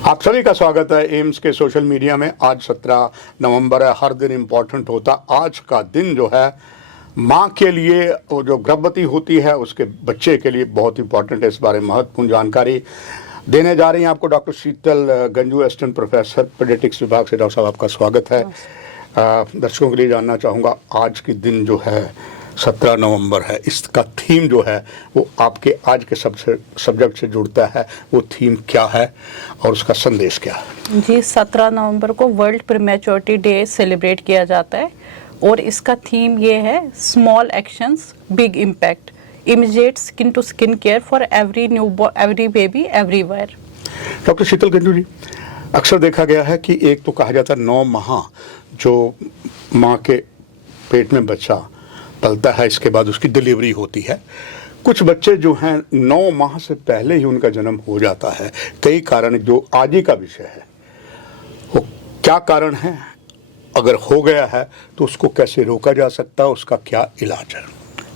आप सभी का स्वागत है एम्स के सोशल मीडिया में। आज 17 नवंबर है। हर दिन इम्पोर्टेंट होता। आज का दिन जो है माँ के लिए, वो जो गर्भवती होती है उसके बच्चे के लिए बहुत इंपॉर्टेंट है। इस बारे में महत्वपूर्ण जानकारी देने जा रही हैं आपको doctor Sheetal Ganju, assistant professor paediatrics विभाग से। डॉक्टर साहब आपका स्वागत है। दर्शकों के लिए जानना चाहूँगा, आज के दिन जो है 17 नवंबर है, इसका थीम जो है वो आपके आज के सब्जेक्ट से जुड़ता है। वो थीम क्या है और उसका संदेश क्या है? जी, 17 नवंबर को वर्ल्ड प्रीमेच्योरिटी डे सेलिब्रेट किया जाता है और इसका थीम ये है small actions big impact, immediate skin to skin care for every baby everywhere. Doctor Sheetal Ganju ji, अक्सर देखा गया है कि एक तो कहा जाता है 9 माह जो माँ के पेट में बच्चा पलता है, इसके बाद उसकी डिलीवरी होती है। कुछ बच्चे जो हैं 9 माह से पहले ही उनका जन्म हो जाता है। कई कारण जो आज ही का विषय है, वो क्या कारण है, अगर हो गया है तो उसको कैसे रोका जा सकता है, उसका क्या इलाज है?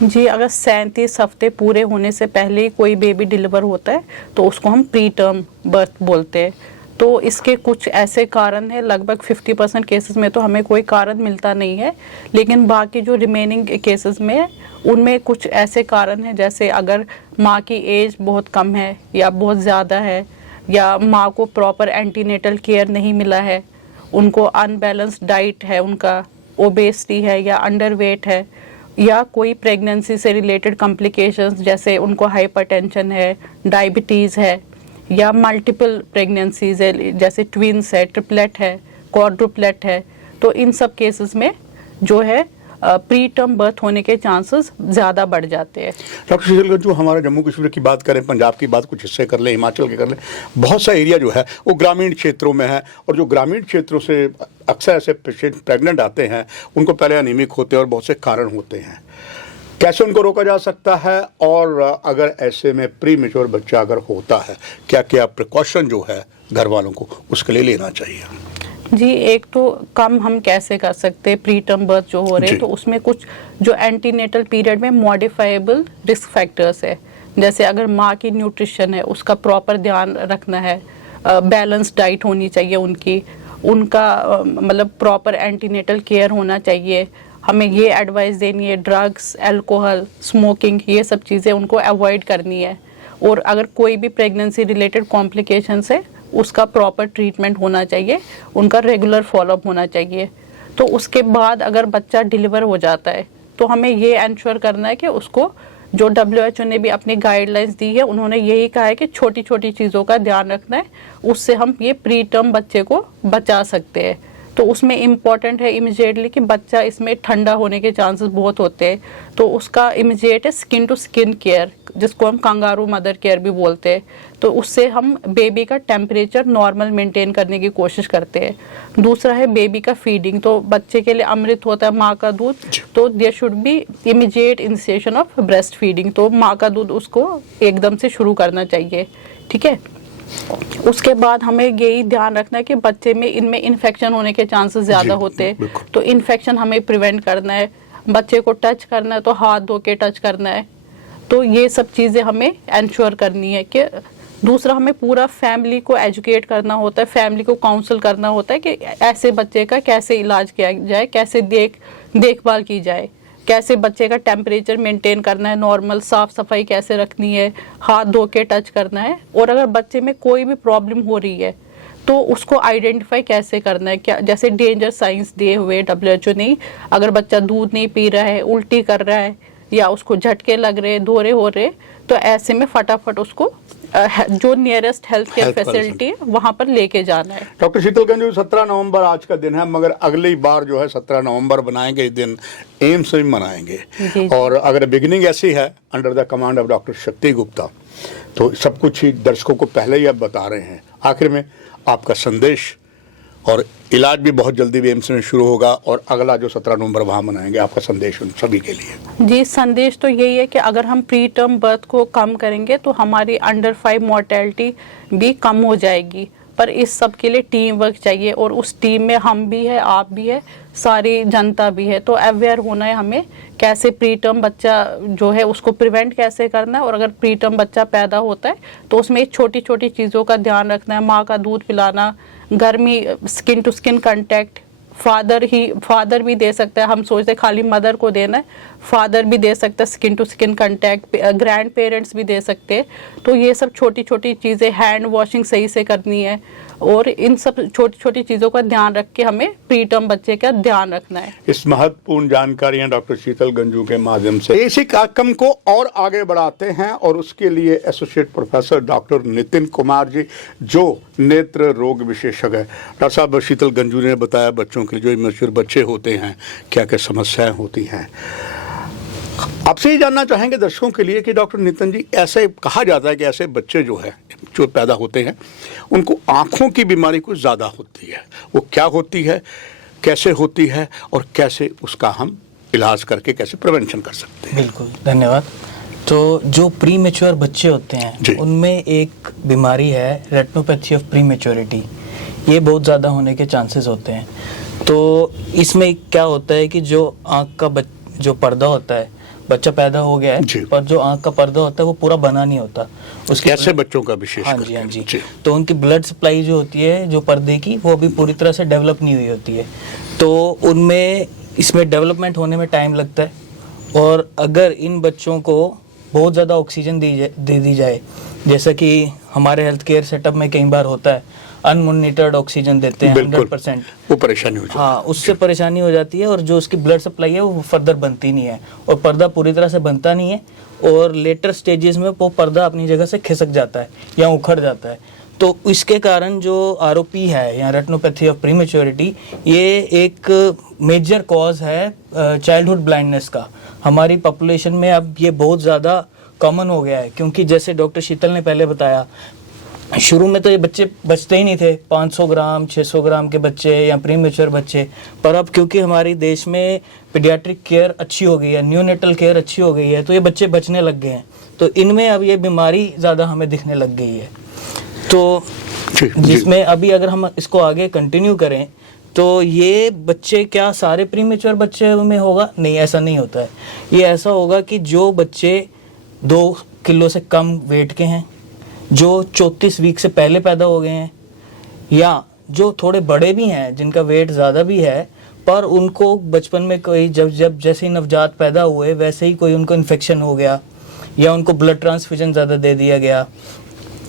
जी, अगर 37 हफ्ते पूरे होने से पहले ही कोई बेबी डिलीवर होता है तो उसको हम प्री टर्म बर्थ बोलते हैं। तो इसके कुछ ऐसे कारण हैं, लगभग 50% केसेस में तो हमें कोई कारण मिलता नहीं है, लेकिन बाकी जो रिमेनिंग केसेस में उनमें कुछ ऐसे कारण हैं, जैसे अगर माँ की एज बहुत कम है या बहुत ज़्यादा है, या माँ को प्रॉपर एंटीनेटल केयर नहीं मिला है, उनको अनबैलेंस्ड डाइट है, उनका ओबेसिटी है या अंडरवेट है, या कोई प्रेगनेंसी से रिलेटेड कॉम्प्लिकेशंस जैसे उनको हाइपरटेंशन है, डायबिटीज़ है, या मल्टीपल प्रेगनेंसीज है जैसे ट्विंस है, ट्रिपलेट है, क्वाड्रुपलेट है। तो इन सब केसेस में जो है प्री टर्म बर्थ होने के चांसेस ज़्यादा बढ़ जाते हैं। डॉक्टर शीतल गंजू, हमारा जम्मू कश्मीर की बात करें, पंजाब की बात कुछ हिस्से कर लें, हिमाचल के कर लें, बहुत सा एरिया जो है वो ग्रामीण क्षेत्रों में है। और जो ग्रामीण क्षेत्रों से अक्सर ऐसे पेशेंट प्रेग्नेंट आते हैं, उनको पहले अनीमिक होते हैं और बहुत से कारण होते हैं। कैसे उनको रोका जा सकता है, और अगर ऐसे में प्री मेच्योर बच्चा अगर होता है, क्या क्या प्रिकॉशन जो है घर वालों को उसके लिए लेना चाहिए? जी, एक तो कम हम कैसे कर सकते हैं प्री टर्म बर्थ जो हो रहे हैं, तो उसमें कुछ जो एंटीनेटल पीरियड में मॉडिफाइबल रिस्क फैक्टर्स है, जैसे अगर माँ की न्यूट्रिशन है उसका प्रॉपर ध्यान रखना है, बैलेंस डाइट होनी चाहिए उनका मतलब प्रॉपर एंटीनेटल केयर होना चाहिए। हमें ये एडवाइस देनी है, ड्रग्स, अल्कोहल, स्मोकिंग, ये सब चीज़ें उनको अवॉइड करनी है। और अगर कोई भी प्रेगनेंसी रिलेटेड कॉम्प्लिकेशंस है उसका प्रॉपर ट्रीटमेंट होना चाहिए, उनका रेगुलर फॉलोअप होना चाहिए। तो उसके बाद अगर बच्चा डिलीवर हो जाता है तो हमें ये एंश्योर करना है कि उसको, जो WHO ने भी अपनी गाइडलाइंस दी है, उन्होंने यही कहा है कि छोटी छोटी चीज़ों का ध्यान रखना है, उससे हम ये प्री टर्म बच्चे को बचा सकते हैं। तो उसमें इम्पॉर्टेंट है इमिजिएटली कि बच्चा इसमें ठंडा होने के चांसेस बहुत होते हैं, तो उसका इमिजिएट है स्किन टू स्किन केयर, जिसको हम कंगारू मदर केयर भी बोलते हैं। तो उससे हम बेबी का टेम्परेचर नॉर्मल मेंटेन करने की कोशिश करते हैं। दूसरा है बेबी का फीडिंग, तो बच्चे के लिए अमृत होता है माँ का दूध, तो there should be immediate initiation of breast feeding, तो माँ का दूध उसको एकदम से शुरू करना चाहिए। ठीक है, उसके बाद हमें यही ध्यान रखना है कि बच्चे में इनमें इन्फेक्शन होने के चांसेस ज़्यादा होते हैं, तो इन्फेक्शन हमें प्रिवेंट करना है। बच्चे को टच करना है तो हाथ धो के टच करना है। तो ये सब चीज़ें हमें इंश्योर करनी है कि दूसरा, हमें पूरा फैमिली को एजुकेट करना होता है, फैमिली को काउंसल करना होता है कि ऐसे बच्चे का कैसे इलाज किया जाए, कैसे देखभाल की जाए, कैसे बच्चे का टेम्परेचर मेंटेन करना है, नॉर्मल साफ़ सफाई कैसे रखनी है, हाथ धो के टच करना है। और अगर बच्चे में कोई भी प्रॉब्लम हो रही है तो उसको आइडेंटिफाई कैसे करना है, क्या जैसे डेंजर साइंस दिए हुए WHO ने, अगर बच्चा दूध नहीं पी रहा है, उल्टी कर रहा है, या उसको झटके लग रहे, दौरे हो रहे, तो ऐसे में फटाफट उसको जो नियरेस्ट हेल्थ केयर फैसिलिटी है वहाँ पर लेके जाना है। डॉक्टर शीतल गंजू, 17 नवंबर आज का दिन है, मगर अगली बार जो है 17 नवंबर बनाएंगे, इस दिन एम्स में मनाएंगे। और अगर बिगिनिंग ऐसी है under the command of doctor शक्ति गुप्ता, तो सब कुछ ही दर्शकों को पहले ही आप बता रहे हैं। आखिर में आपका संदेश, और इलाज भी बहुत जल्दी भी एम्स में शुरू होगा, और अगला जो 17 नवंबर वहाँ मनाएंगे, आपका संदेश उन सभी के लिए? जी, संदेश तो यही है कि अगर हम प्री टर्म बर्थ को कम करेंगे तो हमारी अंडर 5 मॉर्टेलिटी भी कम हो जाएगी। पर इस सब के लिए टीम वर्क चाहिए, और उस टीम में हम भी है, आप भी है, सारी जनता भी है। तो अवेयर होना है हमें कैसे प्री टर्म बच्चा जो है उसको प्रिवेंट कैसे करना है, और अगर प्री टर्म बच्चा पैदा होता है तो उसमें छोटी छोटी चीज़ों का ध्यान रखना है। माँ का दूध पिलाना, गर्मी, skin to skin contact, father भी दे सकता है, हम सोचते हैं खाली मदर को देना है, फादर भी दे सकता है skin to skin contact, grandparents भी दे सकते हैं। तो ये सब छोटी छोटी चीज़ें, हैंड वॉशिंग सही से करनी है, और इन सब छोटी छोटी चीज़ों का ध्यान रख के हमें प्री टर्म बच्चे का ध्यान रखना है। इस महत्वपूर्ण जानकारियां डॉक्टर शीतल गंजू के माध्यम से इसी कार्यक्रम को और आगे बढ़ाते हैं, और उसके लिए associate professor doctor Nitin Kumar ji, जो नेत्र रोग विशेषज्ञ है। डॉक्टर साहब, शीतल गंजू ने बताया बच्चों के लिए, जो इमेच्योर बच्चे होते हैं, क्या क्या समस्याएं होती हैं। आपसे ये जानना चाहेंगे दर्शकों के लिए कि डॉक्टर नितिन जी, ऐसे कहा जाता है कि ऐसे बच्चे जो है जो पैदा होते हैं उनको आँखों की बीमारी कुछ ज़्यादा होती है। वो क्या होती है, कैसे होती है, और कैसे उसका हम इलाज करके कैसे प्रिवेंशन कर सकते हैं? बिल्कुल, धन्यवाद। तो जो प्री मेच्योर बच्चे होते जी। हैं उनमें एक बीमारी है रेटिनोपैथी ऑफ प्री मेच्योरिटी। ये बहुत ज़्यादा होने के चांसेस होते हैं। तो इसमें क्या होता है कि जो आँख का जो पर्दा होता है, बच्चा पैदा हो गया है पर जो आँख का पर्दा होता है वो पूरा बना नहीं होता उसके। ऐसे बच्चों का विशेष? हाँ जी, हाँ जी। तो उनकी ब्लड सप्लाई जो होती है जो पर्दे की, वो अभी पूरी तरह से डेवलप नहीं हुई होती है। तो उनमें इसमें डेवलपमेंट होने में टाइम लगता है, और अगर इन बच्चों को बहुत ज़्यादा ऑक्सीजन दे दी जाए, जैसा कि हमारे हेल्थ केयर सेटअप में कई बार होता है, अनमॉनिटर्ड ऑक्सीजन देते हैं 100%, वो परेशानी हो जाती है। हाँ, उससे परेशानी हो जाती है, और जो उसकी ब्लड सप्लाई है वो फर्दर बनती नहीं है, और पर्दा पूरी तरह से बनता नहीं है, और लेटर स्टेजेस में वो पर्दा अपनी जगह से खिसक जाता है या उखड़ जाता है। तो इसके कारण जो आरओपी है या रेटिनोपैथी ऑफ प्रीमेच्योरिटी, ये एक मेजर कॉज है चाइल्डहुड ब्लाइंडनेस का। हमारी पॉपुलेशन में अब ये बहुत ज़्यादा कॉमन हो गया है, क्योंकि जैसे डॉक्टर शीतल ने पहले बताया, शुरू में तो ये बच्चे बचते ही नहीं थे, 500 ग्राम 600 ग्राम के बच्चे या प्रीमेच्योर बच्चे। पर अब क्योंकि हमारे देश में पीडियाट्रिक केयर अच्छी हो गई है, न्यूनेटल केयर अच्छी हो गई है, तो ये बच्चे बचने लग गए हैं। तो इनमें अब ये बीमारी ज़्यादा हमें दिखने लग गई है। तो जिसमें अभी अगर हम इसको आगे कंटिन्यू करें तो ये बच्चे, क्या सारे प्रीमेच्योर बच्चे में होगा? नहीं, ऐसा नहीं होता है। ये ऐसा होगा कि जो बच्चे 2 किलो से कम वेट के हैं, जो 34 वीक से पहले पैदा हो गए हैं, या जो थोड़े बड़े भी हैं जिनका वेट ज़्यादा भी है, पर उनको बचपन में कोई जब जैसे ही नवजात पैदा हुए वैसे ही कोई उनको इन्फेक्शन हो गया, या उनको ब्लड ट्रांसफ्यूजन ज़्यादा दे दिया गया,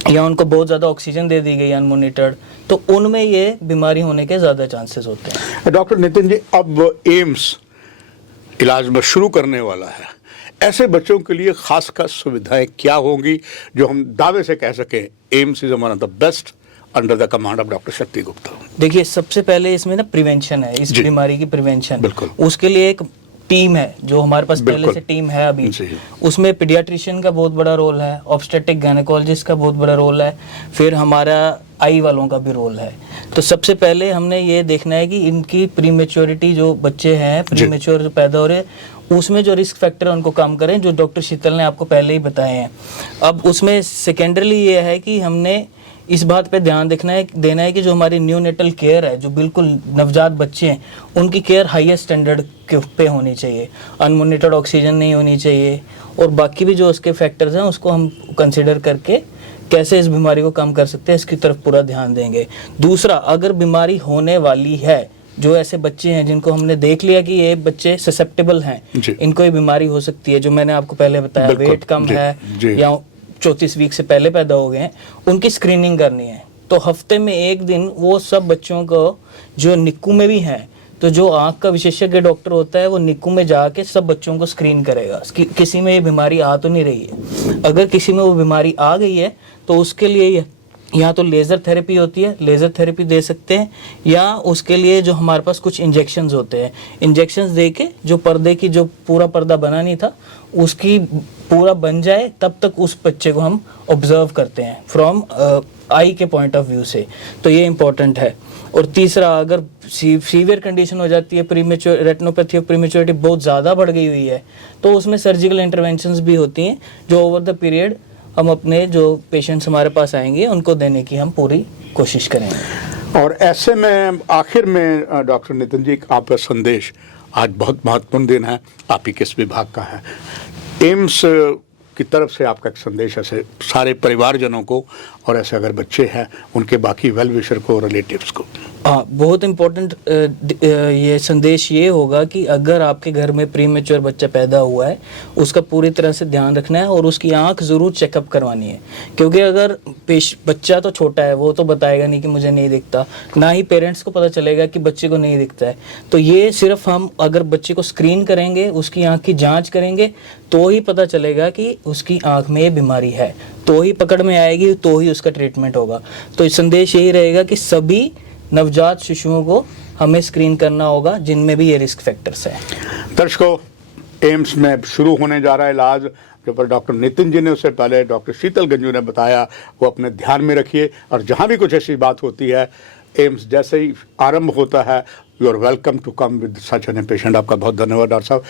या उनको बहुत ज़्यादा ऑक्सीजन दे दी गई अनमॉनिटर्ड, तो उनमें ये बीमारी होने के ज़्यादा चांसेस होते हैं। डॉक्टर नितिन जी, अब एम्स इलाज में शुरू करने वाला है, ऐसे बच्चों के लिए खास खास सुविधाएं क्या होंगी जो हम दावे से कह सकें AIIMS is one of the best under the command of doctor शक्ति गुप्ता? देखिए, सबसे पहले इसमें ना प्रिवेंशन है, इस बीमारी की प्रिवेंशन। बिल्कुल। उसके लिए एक टीम है, जो हमारे पास पहले से टीम है अभी। उसमें पीडियाट्रिशियन का बहुत बड़ा रोल है, ऑब्स्टेटिक गायनेकोलॉजिस्ट का बहुत बड़ा रोल है, फिर हमारा आई वालों का भी रोल है। तो सबसे पहले हमने ये देखना है कि इनकी प्रीमेच्योरिटी, जो बच्चे हैं प्रीमेच्योर जो पैदा हो रहे हैं, उसमें जो रिस्क फैक्टर उनको कम करें, जो डॉक्टर शीतल ने आपको पहले ही बताए हैं। अब उसमें सेकेंडरली ये है कि हमने इस बात पे ध्यान देना है कि जो हमारी न्यूनेटल केयर है, जो बिल्कुल नवजात बच्चे हैं, उनकी केयर हाईएस्ट स्टैंडर्ड के पे होनी चाहिए। अनमॉनिटर्ड ऑक्सीजन नहीं होनी चाहिए, और बाकी भी जो उसके फैक्टर्स हैं उसको हम कंसिडर करके कैसे इस बीमारी को कम कर सकते हैं, इसकी तरफ पूरा ध्यान देंगे। दूसरा, अगर बीमारी होने वाली है, जो ऐसे बच्चे हैं जिनको हमने देख लिया कि ये बच्चे ससेप्टेबल हैं, इनको ये बीमारी हो सकती है, जो मैंने आपको पहले बताया, वेट कम है या 34 वीक से पहले पैदा हो गए हैं, उनकी स्क्रीनिंग करनी है। तो हफ्ते में एक दिन वो सब बच्चों को, जो निक्कू में भी हैं, तो जो आँख का विशेषज्ञ डॉक्टर होता है वो निक्कू में जाके सब बच्चों को स्क्रीन करेगा किसी में ये बीमारी आ तो नहीं रही है। अगर किसी में वो बीमारी आ गई है तो उसके लिए या तो लेज़र थेरेपी होती है, लेज़र थेरेपी दे सकते हैं, या उसके लिए जो हमारे पास कुछ इंजेक्शंस होते हैं, इंजेक्शंस दे के जो पर्दे की, जो पूरा पर्दा बना नहीं था, उसकी पूरा बन जाए, तब तक उस बच्चे को हम ऑब्जर्व करते हैं फ्रॉम आई के पॉइंट ऑफ व्यू से। तो ये इम्पोर्टेंट है। और तीसरा, अगर सीवियर कंडीशन हो जाती है, प्रीमेच्योर रेटिनोपैथी ऑफ प्रीमेच्योरिटी बहुत ज़्यादा बढ़ गई हुई है, तो उसमें सर्जिकल इंटरवेंशंस भी होती हैं, जो ओवर द पीरियड हम अपने जो पेशेंट्स हमारे पास आएंगे उनको देने की हम पूरी कोशिश करेंगे। और ऐसे में आखिर में डॉक्टर नितिन जी, आपका संदेश, आज बहुत महत्वपूर्ण दिन है, आप ही किस विभाग का है, एम्स की तरफ से आपका एक संदेश ऐसे सारे परिवारजनों को और ऐसे अगर बच्चे हैं उनके बाकी वेल विशर को, रिलेटिव्स को? बहुत इम्पोर्टेंट ये संदेश ये होगा कि अगर आपके घर में प्रीमेच्योर बच्चा पैदा हुआ है, उसका पूरी तरह से ध्यान रखना है और उसकी आंख ज़रूर चेकअप करवानी है। क्योंकि अगर बच्चा तो छोटा है, वो तो बताएगा नहीं कि मुझे नहीं दिखता, ना ही पेरेंट्स को पता चलेगा कि बच्चे को नहीं दिखता है। तो ये सिर्फ हम अगर बच्चे को स्क्रीन करेंगे, उसकी आंख की जाँच करेंगे, तो ही पता चलेगा कि उसकी आंख में ये बीमारी है, तो ही पकड़ में आएगी, तो ही उसका ट्रीटमेंट होगा। तो संदेश यही रहेगा कि सभी नवजात शिशुओं को हमें स्क्रीन करना होगा जिनमें भी ये रिस्क फैक्टर्स है। दर्शकों, एम्स में शुरू होने जा रहा है इलाज, जो पर डॉक्टर नितिन जी ने, उससे पहले डॉक्टर शीतल गंजू ने बताया, वो अपने ध्यान में रखिए। और जहाँ भी कुछ ऐसी बात होती है, एम्स जैसे ही आरंभ होता है, you are welcome to come with such an patient. आपका बहुत धन्यवाद डॉक्टर साहब।